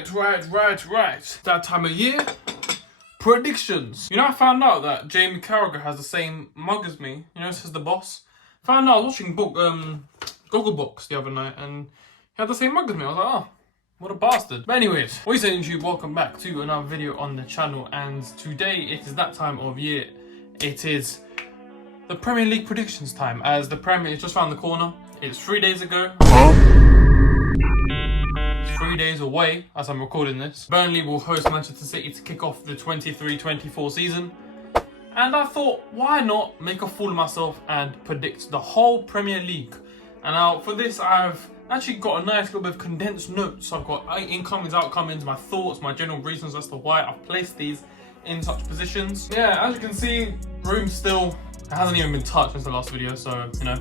Right. That time of year. Predictions. You know, I found out that Jamie Carragher has the same mug as me. You know, it says the boss. Found out I was watching Gogglebox the other night and he had the same mug as me. I was like, oh, what a bastard. But anyways, what are you saying, YouTube? Welcome back to another video on the channel. And today it is that time of year. It is the Premier League predictions time, as the Premier is just around the corner. It's 3 days ago. 3 days away as I'm recording this. Burnley will host Manchester City to kick off the 23-24 season. And I thought, why not make a fool of myself and predict the whole Premier League? And now for this, I've actually got a nice little bit of condensed notes. I've got incomings, outcomings, my thoughts, my general reasons as to why I've placed these in such positions. Yeah, as you can see, room still hasn't even been touched since the last video, so, you know,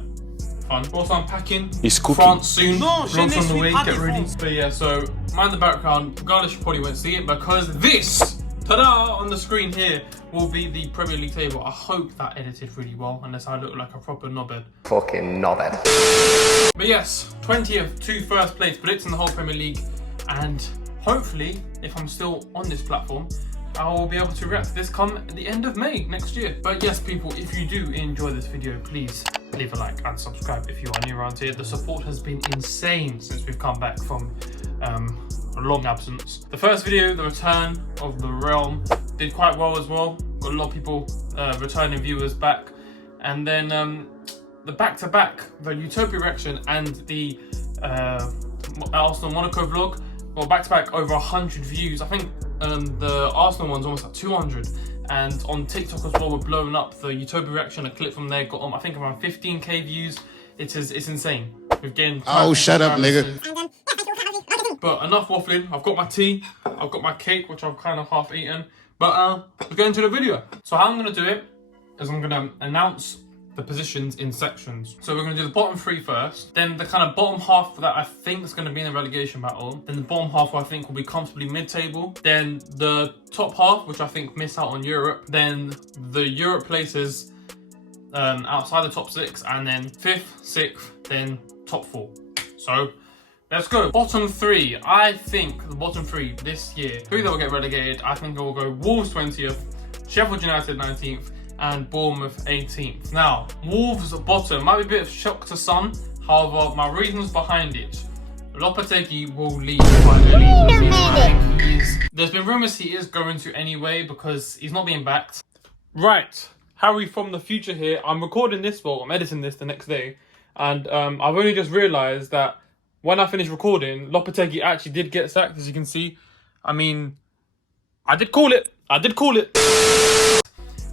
fun. Also, I'm packing. He's cooking. France soon. Vlogs on the way, get ready. But yeah, so mind the background. Regardless, you probably won't see it because this, ta-da, on the screen here will be the Premier League table. I hope that edited really well, unless I look like a proper knobhead. Fucking knobhead. But yes, 20th to first place, predicting the whole Premier League, and hopefully, if I'm still on this platform, I will be able to react to this come at the end of May next year. But yes, people, if you do enjoy this video, please leave a like and subscribe if you are new around here. The support has been insane since we've come back from a long absence. The first video, the return of the realm, did quite well as well. Got a lot of people returning viewers back. And then the back-to-back, the Utopia reaction and the Arsenal Monaco vlog, well, back-to-back over 100 views. I think the Arsenal one's almost at 200. And on TikTok as well, we're blowing up. The Utopia reaction, a clip from there got I think around 15k views. It's insane. We've gained. Oh, shut up, nigga. But enough waffling. I've got my tea. I've got my cake, which I've kind of half eaten. But let's get into the video. So how I'm gonna do it is I'm gonna announce the positions in sections. So we're going to do the bottom three first, then the kind of bottom half that I think is going to be in the relegation battle, then the bottom half I think will be comfortably mid-table, then the top half, which I think miss out on Europe, then the Europe places outside the top six, and then 5th, 6th, then top 4. So let's go. Bottom three. I think the bottom three this year, who that will get relegated, I think it will go Wolves 20th, Sheffield United 19th, and Bournemouth 18th. Now, Wolves bottom might be a bit of shock to some. However, my reasons behind it, Lopetegui will leave quite early. There's been rumours he is going to anyway because he's not being backed. Right, Harry from the future here. I'm recording this, well, I'm editing this the next day, and I've only just realised that when I finished recording, Lopetegui actually did get sacked, as you can see. I mean, I did call it.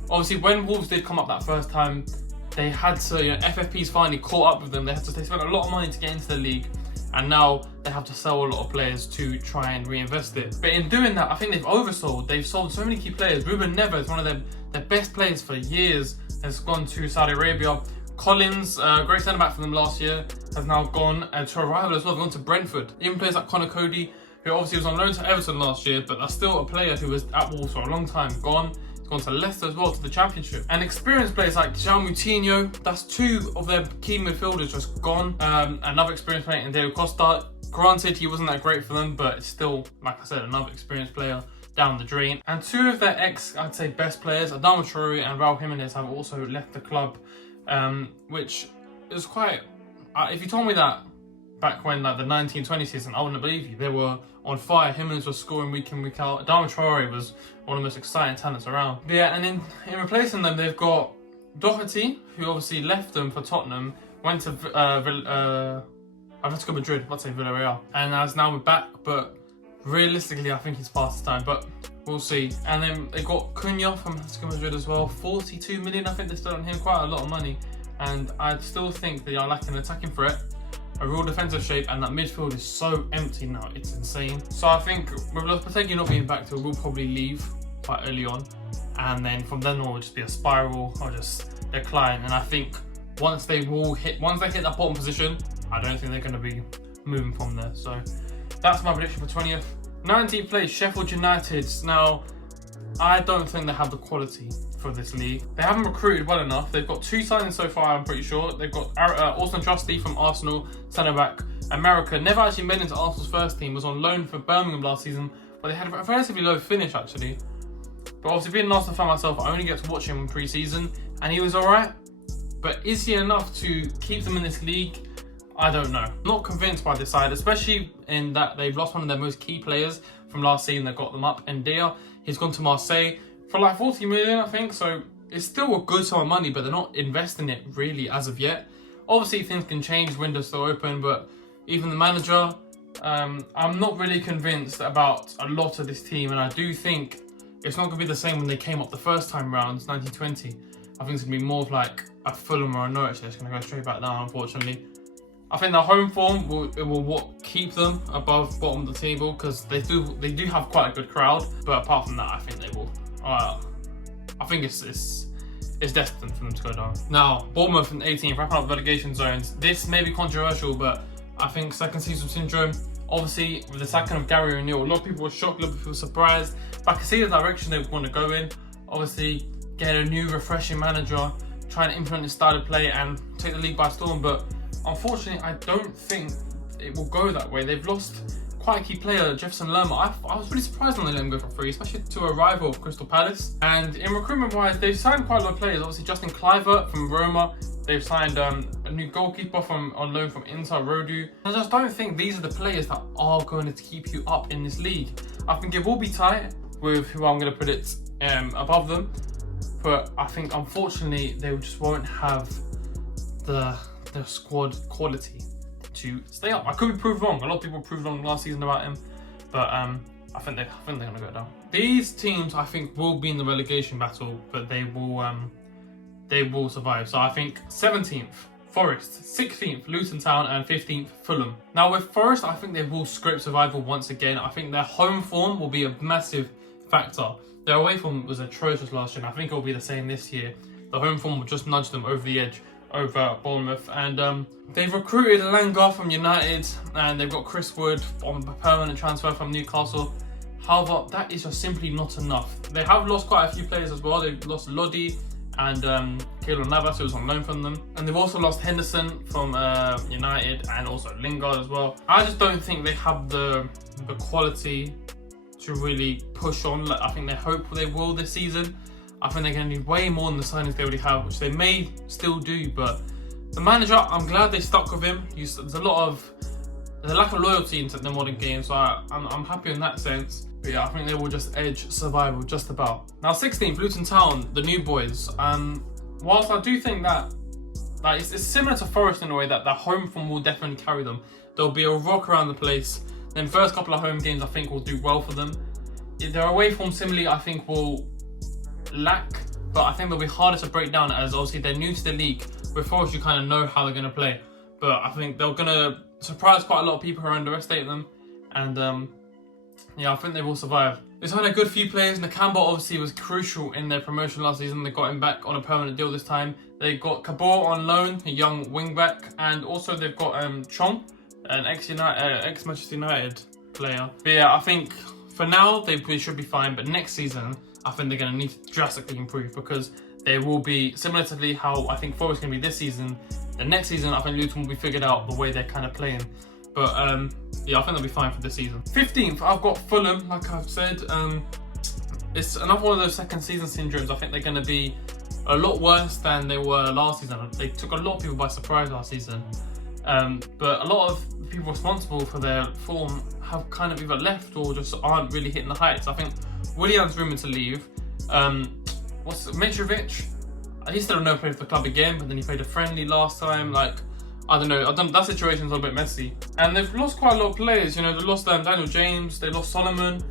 Obviously, when Wolves did come up that first time, they had to, you know, FFP's finally caught up with them. They spent a lot of money to get into the league, and now they have to sell a lot of players to try and reinvest it. But in doing that, I think they've oversold. They've sold so many key players. Ruben Neves, one of their best players for years, has gone to Saudi Arabia. Collins, great centre-back for them last year, has now gone to a rival as well. They've gone to Brentford. Even players like Connor Cody, who obviously was on loan to Everton last year, but that's still a player who was at Wolves for a long time, gone. Gone to Leicester as well, to the Championship. And experienced players like João Moutinho, that's 2 of their key midfielders just gone. Another experienced player in Diego Costa. Granted, he wasn't that great for them, but it's still, like I said, another experienced player down the drain. And 2 of their I'd say, best players, Adama Traore and Raul Jimenez, have also left the club, which is quite... if you told me that back when, like, the 1920 season, I wouldn't believe you. They were on fire. Jimenez was scoring week in, week out. Adama Traore was one of the most exciting talents around. But yeah, and in replacing them, they've got Doherty, who obviously left them for Tottenham, went to Atletico Madrid, let's say Villarreal, and is now back, but realistically, I think he's past his time, but we'll see. And then they got Cunha from Atletico Madrid as well, 42 million, I think they spent on him, quite a lot of money, and I still think they are lacking an attacking threat, a real defensive shape, and that midfield is so empty now, it's insane. So I think with Lopetegui not being back to, we'll probably leave quite early on, and then from then on will just be a spiral or just decline. And I think once they hit that bottom position, I don't think they're going to be moving from there. So that's my prediction for 20th. 19th place, Sheffield United. Now, I don't think they have the quality for this league. They haven't recruited well enough. They've got 2 signings so far, I'm pretty sure. They've got Austin Trusty from Arsenal, centre-back, America. Never actually made into Arsenal's first team. Was on loan for Birmingham last season, but they had a relatively low finish actually. But obviously being an Arsenal fan myself, I only get to watch him in pre-season, and he was alright. But is he enough to keep them in this league? I don't know. Not convinced by this side, especially in that they've lost one of their most key players from last season that got them up. And he's gone to Marseille for like 40 million, I think. So it's still a good sum of money, but they're not investing it really as of yet. Obviously things can change, windows still open, but even the manager, I'm not really convinced about a lot of this team. And I do think it's not going to be the same when they came up the first time round, 1920. I think it's going to be more of like a Fulham or a Norwich. It's going to go straight back down, unfortunately. I think their home form will keep them above bottom of the table, because they do have quite a good crowd. But apart from that, I think they will. I think it's destined for them to go down. Now, Bournemouth in 18th, wrapping up relegation zones. This may be controversial, but I think second season syndrome. Obviously, with the sacking of Gary O'Neill, a lot of people were shocked, a lot of people were surprised. But I can see the direction they want to go in. Obviously, get a new, refreshing manager, try and implement his style of play and take the league by storm. But unfortunately, I don't think it will go that way. They've lost quite a key player, Jefferson Lerma. I was really surprised when they let him go for free, especially to a rival of Crystal Palace. And in recruitment-wise, they've signed quite a lot of players. Obviously, Justin Kluivert from Roma. They've signed a new goalkeeper on loan from Inter, Rodu. I just don't think these are the players that are going to keep you up in this league. I think it will be tight with who I'm going to put it above them. But I think, unfortunately, they just won't have the squad quality to stay up. I could be proved wrong. A lot of people proved wrong last season about him, but I think they're going to go down. These teams, I think, will be in the relegation battle, but they will survive. So I think 17th, Forest, 16th, Luton Town, and 15th, Fulham. Now with Forest, I think they will scrape survival once again. I think their home form will be a massive factor. Their away form was atrocious last year, and I think it will be the same this year. The home form will just nudge them over the edge over Bournemouth. And they've recruited Langer from United, and they've got Chris Wood on a permanent transfer from Newcastle. However, that is just simply not enough. They have lost quite a few players as well. They've lost Lodi and Keylor Navas, who was on loan from them. And they've also lost Henderson from United, and also Lingard as well. I just don't think they have the quality to really push on. I think they hope they will this season. I think they're going to need way more than the signings they already have, which they may still do. But the manager, I'm glad they stuck with him. There's a lack of loyalty into the modern game, so I'm happy in that sense. But yeah, I think they will just edge survival just about. Now 16th, Luton Town, the new boys. Whilst I do think that it's similar to Forest in a way that their home form will definitely carry them. There'll be a rock around the place. Then first couple of home games, I think, will do well for them. Their away form similarly, I think, will lack, but I think they'll be harder to break down, as obviously they're new to the league. With Forest, you kind of know how they're going to play, but I think they're going to surprise quite a lot of people who underestimate them, and yeah, I think they will survive. They signed a good few players. Nakamba obviously was crucial in their promotion last season. They got him back on a permanent deal this time. They got Kabor on loan, a young wing back, and also they've got Chong, an ex-Manchester United player. But yeah, I think for now they should be fine, but next season I think they're going to need to drastically improve, because they will be similarly how I think Forest can be this season. The next season, I think Luton will be figured out the way they're kind of playing. But yeah, I think they'll be fine for this season. 15th, I've got Fulham, like I've said. It's another one of those second season syndromes. I think they're going to be a lot worse than they were last season. They took a lot of people by surprise last season. But a lot of people responsible for their form have kind of either left or just aren't really hitting the heights. I think Willian's rumoured to leave. Mitrovic? He's still no play for the club again, but then he played a friendly last time. I don't know. That situation's a little bit messy. And they've lost quite a lot of players. You know, they've lost Daniel James, they lost Solomon,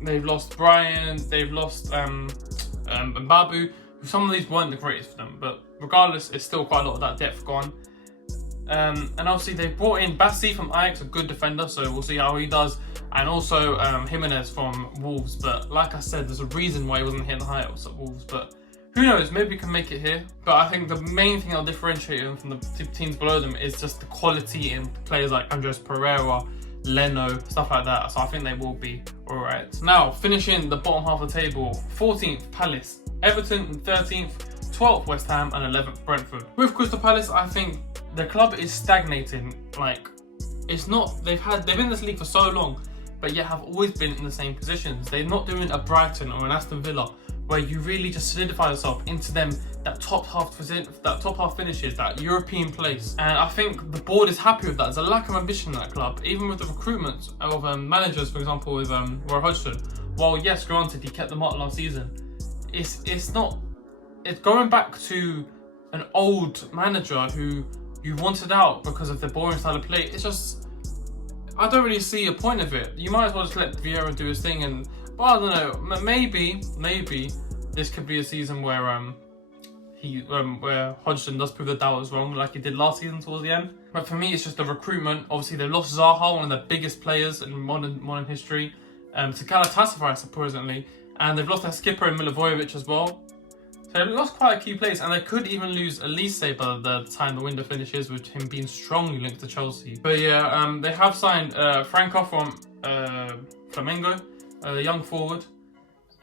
they've lost Brian, they've lost Mbabu. Some of these weren't the greatest for them, but regardless, it's still quite a lot of that depth gone. And obviously they brought in Bassi from Ajax, a good defender, so we'll see how he does. And also Jimenez from Wolves, but like I said, there's a reason why he wasn't hitting the heights at Wolves, but who knows, maybe we can make it here. But I think the main thing that'll differentiate them from the teams below them is just the quality in players like Andres Pereira, Leno, stuff like that. So I think they will be alright. Now, finishing the bottom half of the table, 14th Palace, Everton 13th, 12th West Ham, and 11th Brentford. With Crystal Palace, I think the club is stagnating. it's not, they've been in this league for so long, but yet have always been in the same positions. They're not doing a Brighton or an Aston Villa where you really just solidify yourself into them, that top half finishes, that European place. And I think the board is happy with that. There's a lack of ambition in that club, even with the recruitment of managers, for example, with Roy Hodgson. While yes, granted, he kept them up last season, it's going back to an old manager who you wanted out because of the boring style of play. It's just, I don't really see a point of it. You might as well just let Vieira do his thing, but I don't know, maybe this could be a season where where Hodgson does prove the doubters wrong, like he did last season towards the end. But for me, it's just the recruitment. Obviously, they lost Zaha, one of the biggest players in modern history, to Galatasaray supposedly, and they've lost their skipper in Milivojevic as well. So they've lost quite a key players, and they could even lose Elise by the time the window finishes, with him being strongly linked to Chelsea. But yeah, they have signed Franco from Flamengo, a young forward.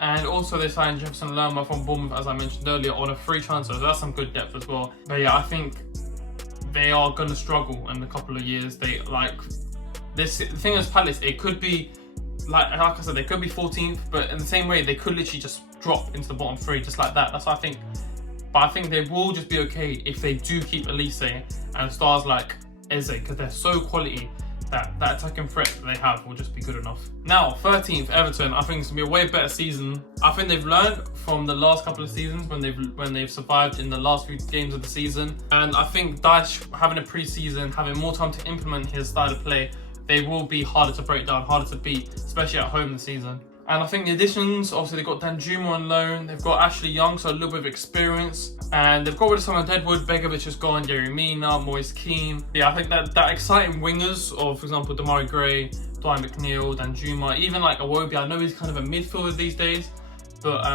And also they signed Jefferson Lerma from Bournemouth, as I mentioned earlier, on a free transfer. So that's some good depth as well. But yeah, I think they are going to struggle in a couple of years. The thing is, Palace, it could be, like I said, they could be 14th, but in the same way, they could literally just drop into the bottom three, just like that. That's what I think. But I think they will just be okay if they do keep Elise and stars like Eze, because they're so quality. That attacking threat that they have will just be good enough. Now, 13th, Everton. I think it's gonna be a way better season. I think they've learned from the last couple of seasons when they've survived in the last few games of the season. And I think Dyche having a pre-season, having more time to implement his style of play, they will be harder to break down, harder to beat, especially at home this season. And I think the additions, obviously they've got Danjuma on loan, they've got Ashley Young, so a little bit of experience, and they've got rid of someone Deadwood, Begovic has gone, Jerry Mina, Moise Keane. Yeah, I think that exciting wingers of, for example, Damari Gray, Dwight McNeil, Danjuma, even like Iwobi, I know he's kind of a midfielder these days, but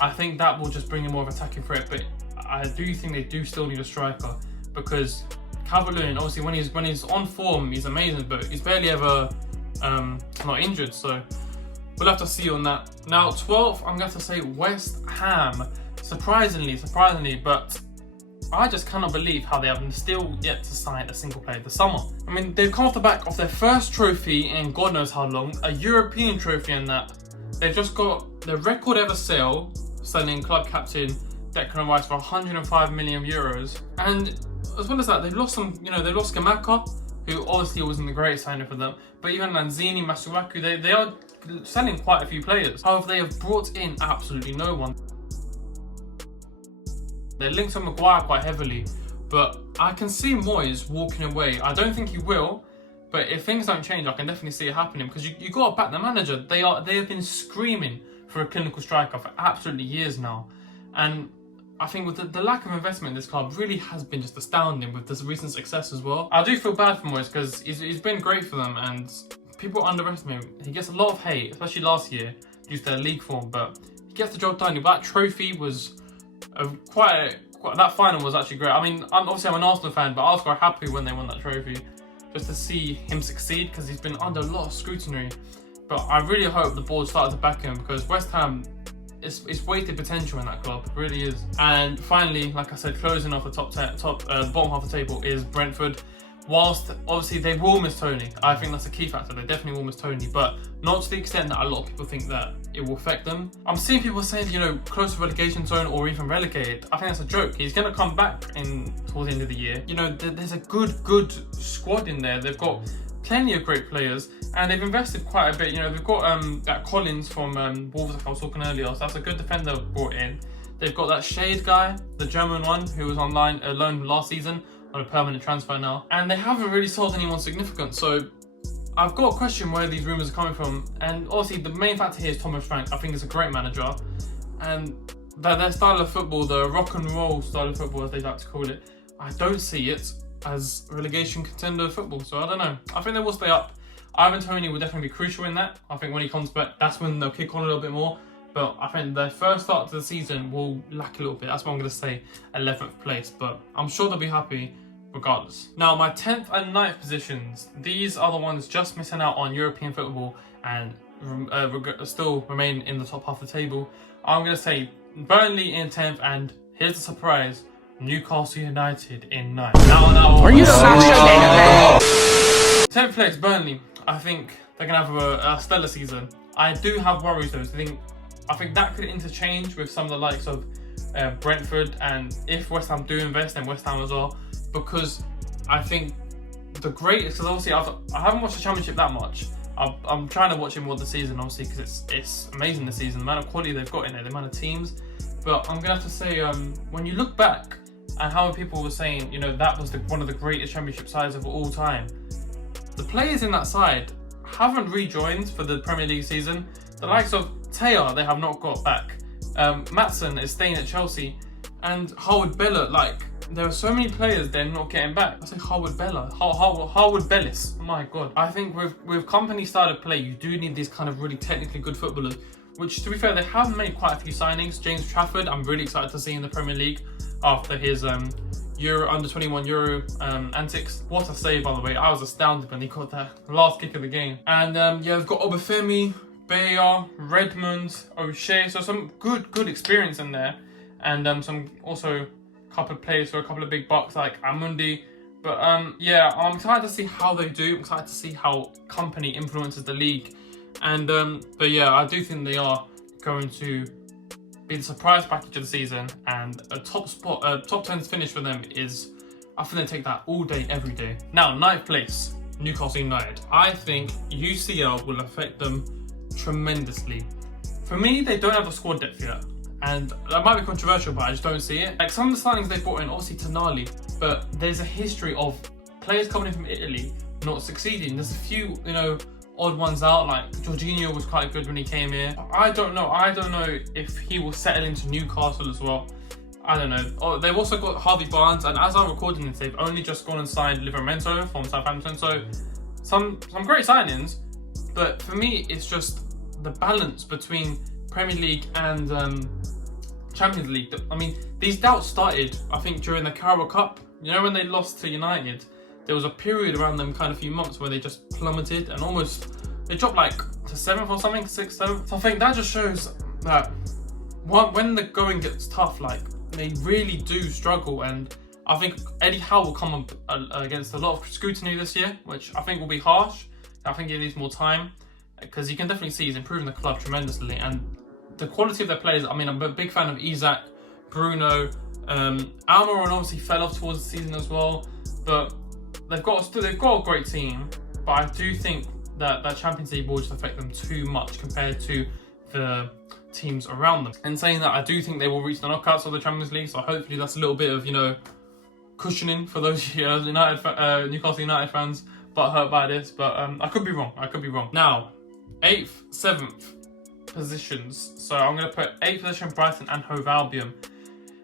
I think that will just bring in more of attacking threat. But I do think they do still need a striker, because Calvert-Lewin, obviously when he's on form, he's amazing, but he's barely ever not injured, so we'll have to see on that. Now, 12th, I'm going to say West Ham. Surprisingly, but I just cannot believe how they have still yet to sign a single player this summer. I mean, they've come off the back of their first trophy in God knows how long, a European trophy, and that. They've just got the record ever sale, selling club captain Declan Rice for 105 million euros. And as well as that, they've lost they've lost Gamaka, who obviously wasn't the greatest signing for them, but even Lanzini, Masuaku, they are selling quite a few players. However, they have brought in absolutely no one. They're linked to Maguire quite heavily, but I can see Moyes walking away. I don't think he will, but if things don't change, I can definitely see it happening, because you got to back the manager. They have been screaming for a clinical striker for absolutely years now, and I think with the lack of investment in this club really has been just astounding with this recent success as well. I do feel bad for Moyes because he's been great for them, and people underestimate him. He gets a lot of hate, especially last year, due to their league form, but he gets the job done. That trophy was that final was actually great. I mean, I'm an Arsenal fan, but I was quite happy when they won that trophy, just to see him succeed, because he's been under a lot of scrutiny. But I really hope the board started to back him, because West Ham, it's weighted potential in that club, it really is. And finally, like I said, closing off the bottom half of the table is Brentford. Whilst obviously they will miss Tony, I think that's a key factor. They definitely will miss Tony, but not to the extent that a lot of people think that it will affect them. I'm seeing people saying, close to relegation zone or even relegated. I think that's a joke. He's going to come back towards the end of the year. There's a good squad in there. They've got plenty of great players, and they've invested quite a bit. They've got that Collins from Wolves, like I was talking earlier, so that's a good defender brought in. They've got that Shade guy, the German one, who was on loan last season, on a permanent transfer now, and they haven't really sold anyone significant. So I've got a question where these rumours are coming from, and obviously the main factor here is Thomas Frank. I think he's a great manager, and their style of football, the rock and roll style of football as they like to call it, I don't see it as relegation contender football. So I don't know. I think they will stay up. Ivan Toney will definitely be crucial in that. I think when he comes back, that's when they'll kick on a little bit more. But I think their first start to the season will lack a little bit. That's why I'm going to say 11th place. But I'm sure they'll be happy regardless. Now, my 10th and 9th positions, these are the ones just missing out on European football and still remain in the top half of the table. I'm going to say Burnley in 10th, and here's the surprise, Newcastle United in 9th. Now, are you serious? 10th place, Burnley. I think they're going to have a stellar season. I do have worries though. I think that could interchange with some of the likes of Brentford, and if West Ham do invest, then West Ham as well. Because I think the greatest, because obviously I haven't watched the Championship that much. I'm trying to watch it more this season, obviously, because it's amazing this season, the amount of quality they've got in there, the amount of teams. But I'm going to have to say, when you look back and how people were saying, you know, that was one of the greatest Championship sides of all time, the players in that side haven't rejoined for the Premier League season. The likes of Taya, they have not got back. Maatsen is staying at Chelsea. And Howard Bella, like, there are so many players they're not getting back. I say Howard Bella, Howard Bellis. Oh my God. I think with company style of play, you do need these kind of really technically good footballers, which, to be fair, they have made quite a few signings. James Trafford, I'm really excited to see in the Premier League after his under-21 Euro antics. What a save, by the way. I was astounded when he got that last kick of the game. And yeah, they've got Obafemi, Bayer, Redmond, O'Shea. So some good experience in there. And some also couple of players for a couple of big bucks like Amundi. But yeah, I'm excited to see how they do. I'm excited to see how company influences the league. And but yeah, I do think they are going to be the surprise package of the season, and a top 10 finish for them is, I think they take that all day, every day. Now, 9th place, Newcastle United. I think UCL will affect them tremendously. For me, they don't have a squad depth yet. And that might be controversial, but I just don't see it. Like, some of the signings they brought in, obviously Tonali, but there's a history of players coming in from Italy not succeeding. There's a few, you know, odd ones out, like Jorginho was quite good when he came here. I don't know if he will settle into Newcastle as well. I don't know. Oh, they've also got Harvey Barnes, and as I'm recording this, they've only just gone and signed Livramento from Southampton. So some great signings, but for me, it's just the balance between Premier League and Champions League. I mean, these doubts started, I think, during the Carabao Cup. You know, when they lost to United, there was a period around them kind of few months where they just plummeted and they dropped like to 7th or something, 6th, 7th. So I think that just shows that when the going gets tough, like, they really do struggle. And I think Eddie Howe will come up against a lot of scrutiny this year, which I think will be harsh. I think he needs more time, because you can definitely see he's improving the club tremendously. And the quality of their players, I mean, I'm a big fan of Isak, Bruno, Almiron obviously fell off towards the season as well, but they've got a great team. But I do think that Champions League will just affect them too much compared to the teams around them. And saying that, I do think they will reach the knockouts of the Champions League, so hopefully that's a little bit of, you know, cushioning for those Newcastle United fans but hurt by this. But I could be wrong. Now, 8th, 7th positions. So I'm going to put 8th position Brighton and Hove Albion,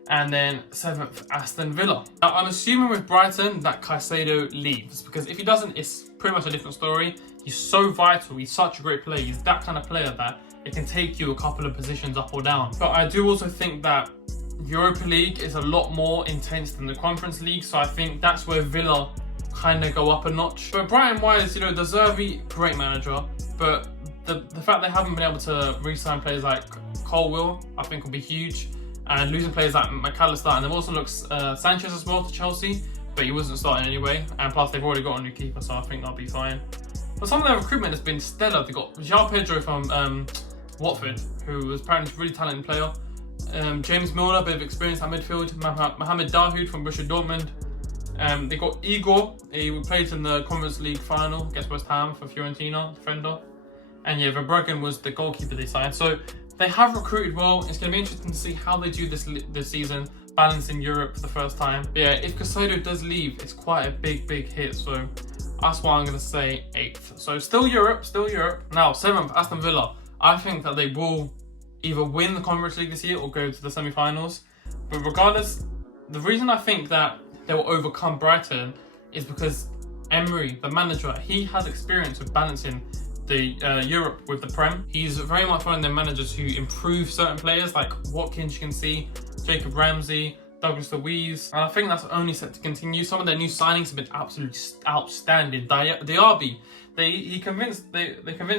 and then 7th Aston Villa. Now, I'm assuming with Brighton that Caicedo leaves, because if he doesn't, it's pretty much a different story. He's so vital. He's such a great player. He's that kind of player that it can take you a couple of positions up or down. But I do also think that Europa League is a lot more intense than the Conference League, so I think that's where Villa kind of go up a notch. But Brighton-wise, you know, De Zerbi, great manager, but the fact they haven't been able to re-sign players like Colwill, I think, will be huge. And losing players like McAllister, and they've also looked Sanchez as well to Chelsea, but he wasn't starting anyway. And plus, they've already got a new keeper, so I think they'll be fine. But some of their recruitment has been stellar. They got João Pedro from Watford, who was apparently a really talented player. James Milner, a bit of experience at midfield. Mohamed Dahoud from Borussia Dortmund. They got Igor. He played in the Conference League final against West Ham for Fiorentina, defender. And yeah, Verbruggen was the goalkeeper they signed. So they have recruited well. It's going to be interesting to see how they do this season, balancing Europe for the first time. But yeah, if Caicedo does leave, it's quite a big hit. So that's why I'm going to say 8th. So still Europe. Now, 7th, Aston Villa. I think that they will either win the Conference League this year or go to the semi-finals. But regardless, the reason I think that they will overcome Brighton is because Emery, the manager, he has experience with balancing the Europe with the Prem. He's very much one of their managers who improve certain players, like Watkins, you can see, Jacob Ramsey, Douglas Luiz, and I think that's only set to continue. Some of their new signings have been absolutely outstanding. Diaby, they convinced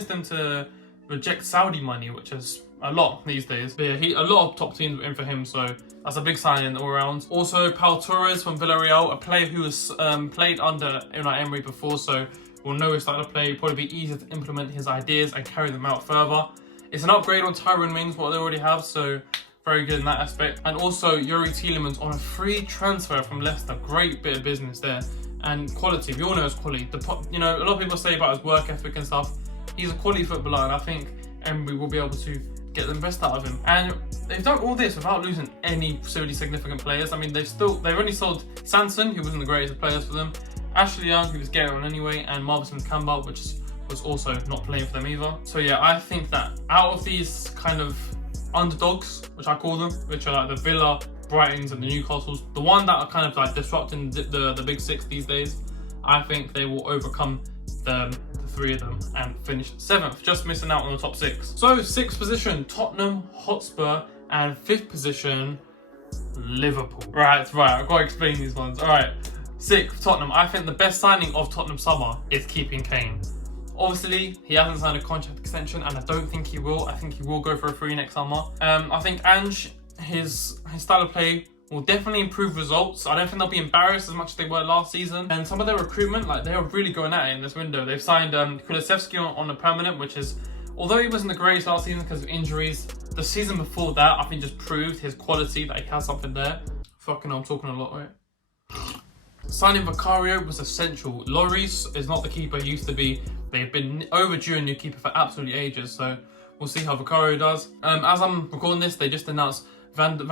them to reject Saudi money, which is a lot these days. But yeah, a lot of top teams are in for him, so that's a big signing all around. Also, Pau Torres from Villarreal, a player who has played under Unai Emery before, so will know his style of play, probably be easier to implement his ideas and carry them out further. It's an upgrade on Tyrone Mings, what they already have, so very good in that aspect. And also Yuri Tielemans on a free transfer from Leicester. Great bit of business there. And quality, we all know his quality. You know, a lot of people say about his work ethic and stuff. He's a quality footballer, and I think Emery will be able to get the best out of him. And they've done all this without losing any really significant players. I mean, they've only sold Sanson, who wasn't the greatest of players for them, Ashley Young, who was getting on anyway, and Marvin Campbell, which was also not playing for them either. So yeah, I think that out of these kind of underdogs, which I call them, which are like the Villa, Brightons and the Newcastles, the one that are kind of like disrupting the big six these days, I think they will overcome the three of them and finish 7th, just missing out on the top 6. So 6th position, Tottenham Hotspur, and 5th position, Liverpool. Right, I've got to explain these ones. All right, 6th, Tottenham. I think the best signing of Tottenham summer is keeping Kane. Obviously, he hasn't signed a contract extension, and I don't think he will. I think he will go for a free next summer. I think Ange, his style of play will definitely improve results. I don't think they'll be embarrassed as much as they were last season. And some of their recruitment, like, they're really going at it in this window. They've signed Kulusevski on a permanent, which is, although he wasn't the greatest last season because of injuries, the season before that, I think just proved his quality, that he has something there. Fucking hell, I'm talking a lot, right? Signing Vicario was essential. Lloris is not the keeper he used to be. They've been overdue a new keeper for absolutely ages, so we'll see how Vicario does. As I'm recording this, they just announced Van der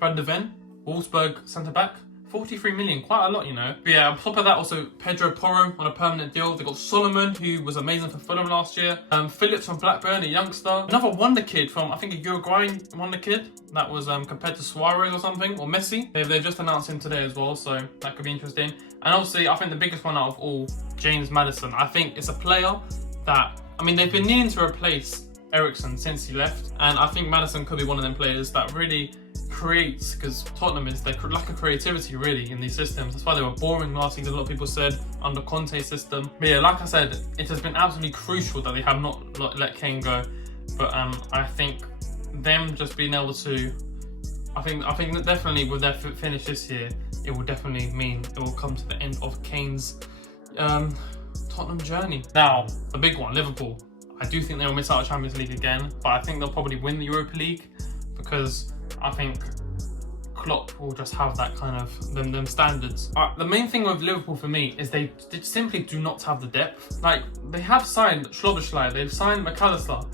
Ven, Wolfsburg centre-back. 43 million, quite a lot, you know. But yeah, on top of that, also Pedro Porro on a permanent deal. They got Solomon, who was amazing for Fulham last year. Phillips from Blackburn, a youngster. Another wonder kid from, I think, a Uruguayan wonder kid. That was compared to Suarez or something, or Messi. They've just announced him today as well, so that could be interesting. And obviously, I think the biggest one out of all, James Maddison. I think it's a player that, I mean, they've been needing to replace Eriksen since he left. And I think Maddison could be one of them players that really creates, because Tottenham is their lack of creativity really in these systems. That's why they were boring last season, a lot of people said, under Conte's system. But yeah, like I said, it has been absolutely crucial that they have not let Kane go. But I think them just being able to, I think that definitely with their finish this year, it will definitely mean it will come to the end of Kane's Tottenham journey. Now, the big one, Liverpool. I do think they'll miss out on Champions League again, but I think they'll probably win the Europa League, because I think Klopp will just have that kind of them standards. The main thing with Liverpool for me is they simply do not have the depth. Like, they have signed Szoboszlai, they've signed McAllister,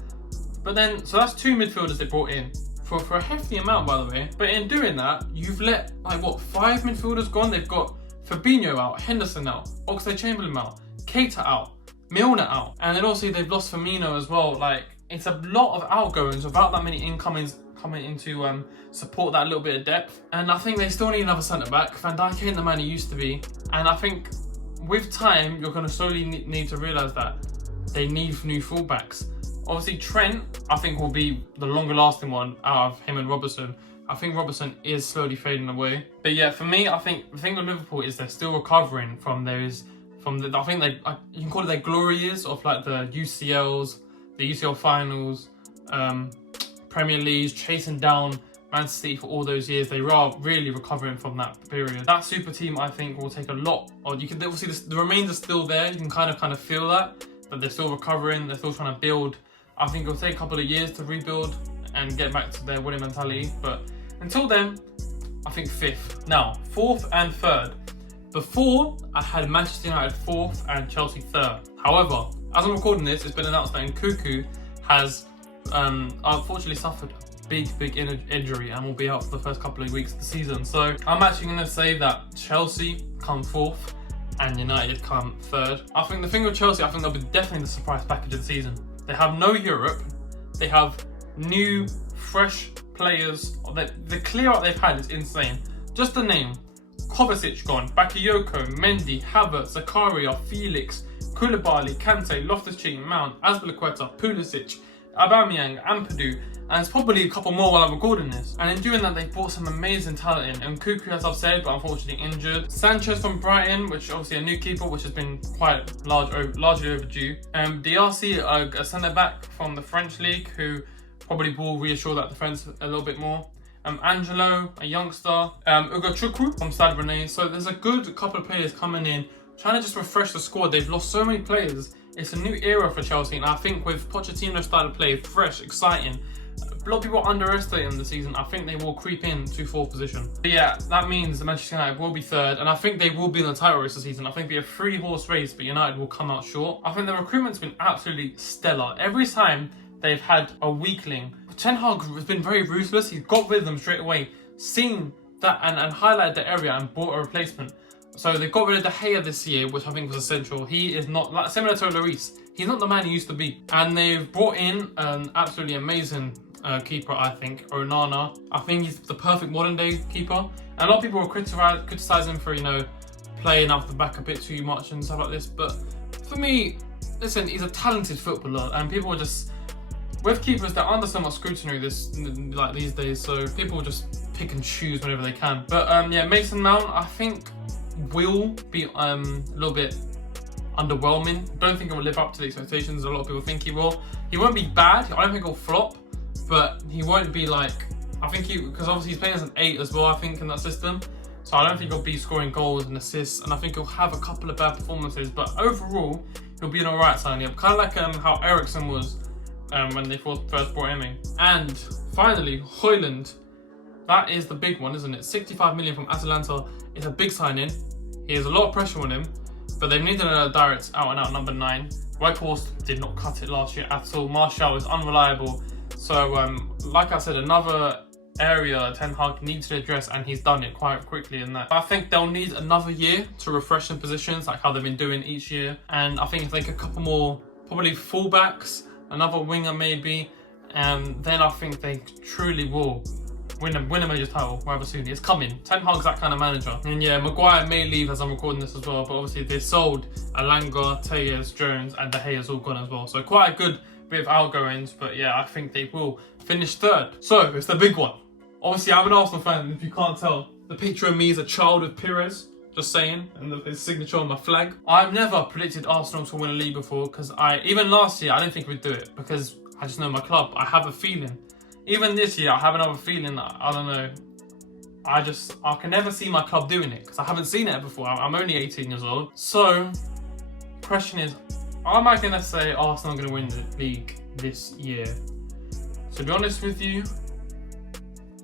but then, so that's 2 midfielders they brought in for a hefty amount, by the way. But in doing that, you've let, like, what, 5 midfielders gone? They've got Fabinho out, Henderson out, Oxlade-Chamberlain out, Keita out, Milner out, and then also they've lost Firmino as well. Like, it's a lot of outgoings without that many incomings coming in to support that little bit of depth. And I think they still need another centre-back. Van Dijk ain't the man he used to be. And I think with time, you're going to slowly need to realise that they need new fullbacks. Obviously, Trent, I think, will be the longer-lasting one out of him and Robertson. I think Robertson is slowly fading away. But yeah, for me, I think the thing with Liverpool is they're still recovering from those, I think you can call it their glory years of like the UCLs, the UCL finals, Premier Leagues, chasing down Man City for all those years. They are really recovering from that period. That super team, I think, will take a lot. Or you can obviously the remains are still there. You can kind of feel that they're still recovering. They're still trying to build. I think it'll take a couple of years to rebuild and get back to their winning mentality. But until then, I think 5th. Now, 4th and 3rd. Before, I had Manchester United 4th and Chelsea 3rd. However, as I'm recording this, it's been announced that Nkunku has unfortunately suffered a big injury and will be out for the first couple of weeks of the season. So I'm actually going to say that Chelsea come 4th and United come 3rd. I think the thing with Chelsea, I think they'll be definitely the surprise package of the season. They have no Europe. They have new, fresh players. The clear out they've had is insane. Just the name: Kovacic gone, Bakayoko, Mendy, Havertz, Zakaria, Felix, Koulibaly, Kante, Loftus-Cheek, Mount, Azpilicueta, Pulisic, Aubameyang, Ampadu, and it's probably a couple more while I'm recording this. And in doing that, they've brought some amazing talent in. And Nkunku, as I've said, but unfortunately injured. Sanchez from Brighton, which obviously a new keeper, which has been quite largely overdue. DRC, a centre-back from the French league, who probably will reassure that defence a little bit more. Angelo, a youngster. Ugo Chukwu from Stade Rennais. So there's a good couple of players coming in trying to just refresh the squad. They've lost so many players. It's a new era for Chelsea, and I think with Pochettino's style of play, fresh, exciting, a lot of people underestimate him this season. I think they will creep in to 4th position. But yeah, that means Manchester United will be 3rd, and I think they will be in the title race this season. I think it'll be a 3-horse race, but United will come out short. I think the recruitment's been absolutely stellar. Every time they've had a weakling, Ten Hag has been very ruthless. He's got rid of them straight away, seen that and highlighted the area and bought a replacement. So they got rid of De Gea this year, which I think was essential. He is not, like, similar to Lloris, he's not the man he used to be. And they've brought in an absolutely amazing keeper, I think, Onana. I think he's the perfect modern day keeper. And a lot of people will criticize him for, you know, playing up the back a bit too much and stuff like this. But for me, listen, he's a talented footballer, and people are just, with keepers, they're under so much scrutiny these days. So people just pick and choose whenever they can. But yeah, Mason Mount, I think, will be a little bit underwhelming. Don't think it will live up to the expectations a lot of people think he will. He won't be bad. I don't think he'll flop, but he won't be like, I think because obviously he's playing as an 8 as well, I think, in that system. So I don't think he'll be scoring goals and assists, and I think he'll have a couple of bad performances, but overall he'll be an alright signing. Kind of like how Eriksen was when they first brought him in. And finally, Højlund. That is the big one, isn't it? 65 million from Atalanta is a big signing. He has a lot of pressure on him, but they've needed a direct out-and-out number 9. Weghorst did not cut it last year at all. Martial is unreliable. So, like I said, another area Ten Hag needs to address, and he's done it quite quickly in that. I think they'll need another year to refresh some positions, like how they've been doing each year. And I think if they get a couple more, probably fullbacks, another winger maybe, and then I think they truly will win a major title rather soon. It's coming. Ten Hag's that kind of manager. And yeah, Maguire may leave as I'm recording this as well, but obviously they sold Alanga, Tejas, Jones, and De Gea's all gone as well. So quite a good bit of outgoings, but yeah, I think they will finish 3rd. So it's the big one. Obviously, I'm an Arsenal fan, if you can't tell. The picture of me is a child with Pires, just saying, and his signature on my flag. I've never predicted Arsenal to win a league before, because even last year, I didn't think we'd do it, because I just know my club. I have a feeling. Even this year, I have another feeling that, I don't know, I can never see my club doing it, because I haven't seen it before. I'm only 18 years old. So, question is, am I going to say Arsenal are going to win the league this year? To be honest with you,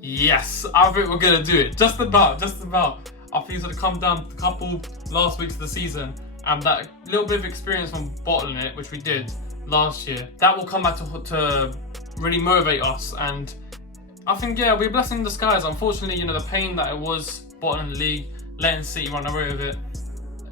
yes, I think we're going to do it. Just about. I think it's going to come down to a couple last weeks of the season, and that little bit of experience from bottling it, which we did last year, that will come back to really motivate us. And I think, yeah, we're a blessing in disguise. Unfortunately, you know, the pain that it was bottling the league, letting City run away with it,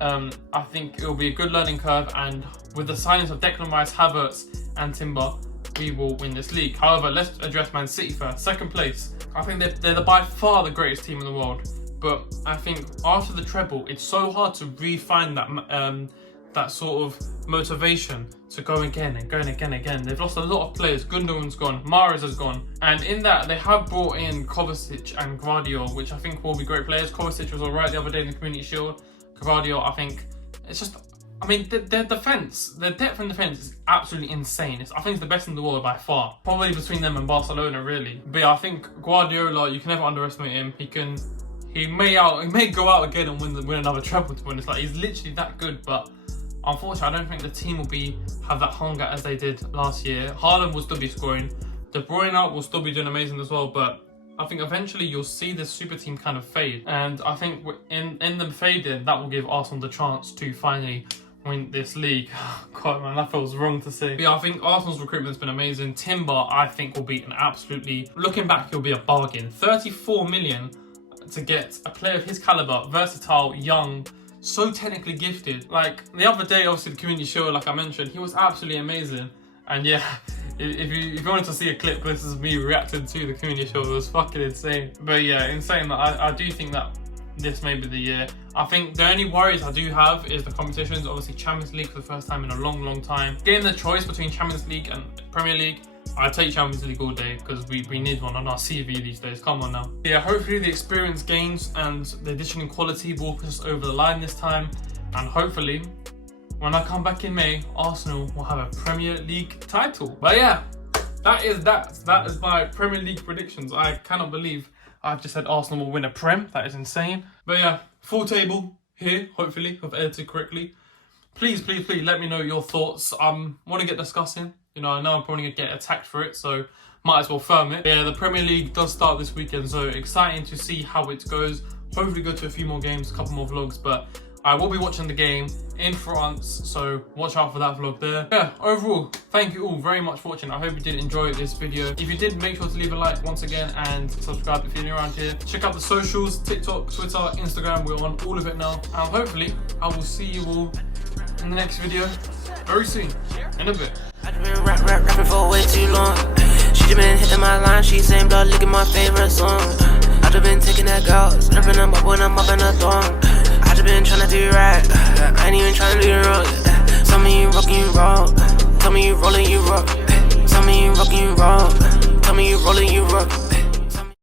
I think it will be a good learning curve, and with the signings of Declan Rice, Havertz and Timber, we will win this league. However, let's address Man City first. 2nd place. I think they're by far the greatest team in the world, but I think after the treble, it's so hard to re-find that sort of motivation to go again and go again. They've lost a lot of players. Gundogan's gone, Mahrez has gone, and in that they have brought in Kovacic and Gvardiol, which I think will be great players. Kovacic was alright the other day in the Community Shield. Gvardiol, I think, it's just, I mean, their defence, their depth in defence is absolutely insane. I think it's the best in the world by far. Probably between them and Barcelona, really. But yeah, I think Guardiola, you can never underestimate him. He may go out again and win another treble, to be honest. Like, he's literally that good, but unfortunately, I don't think the team will have that hunger as they did last year. Haaland will still be scoring. De Bruyne will still be doing amazing as well, but I think eventually you'll see this super team kind of fade. And I think in them fading, that will give Arsenal the chance to finally win this league. God, man, that feels wrong to say. But yeah, I think Arsenal's recruitment's been amazing. Timber, I think, will be looking back, he'll be a bargain. 34 million to get a player of his caliber, versatile, young, so technically gifted. Like, the other day, obviously, the Community Shield, like I mentioned, he was absolutely amazing. And yeah, if you wanted to see a clip, this is me reacting to the Community Shield. It was fucking insane. But yeah, insane. I do think that this may be the year. I think the only worries I do have is the competitions. Obviously, Champions League for the first time in a long, long time. Getting the choice between Champions League and Premier League, I take Champions League all day, because we need one on our CV these days. Come on now. Yeah, hopefully the experience gains and the addition in quality will push us over the line this time. And hopefully, when I come back in May, Arsenal will have a Premier League title. But yeah, that is my Premier League predictions. I cannot believe I've just said Arsenal will win a Prem. That is insane. But yeah, full table, here, hopefully, I've edited correctly. Please, please, please let me know your thoughts. Want to get discussing. You know, I know I'm probably going to get attacked for it, so might as well firm it. Yeah, the Premier League does start this weekend, so exciting to see how it goes. Hopefully go to a few more games, a couple more vlogs, but I will be watching the game in France, so watch out for that vlog there. Yeah, overall, thank you all very much for watching. I hope you did enjoy this video. If you did, make sure to leave a like once again and subscribe if you're new around here. Check out the socials, TikTok, Twitter, Instagram, we're on all of it now. And hopefully, I will see you all in the next video very soon, in a bit. I've been rapping for way too long. She just been hitting my line, she saying blood, look at my favorite song. I just been taking that girls, ripping them up when I'm up in a thong. I just been trying to do right, I ain't even trying to do wrong. Tell me you rockin', you roll. Tell me you rollin', you rock. Tell me you rockin', you roll. Tell me you rollin', you rock.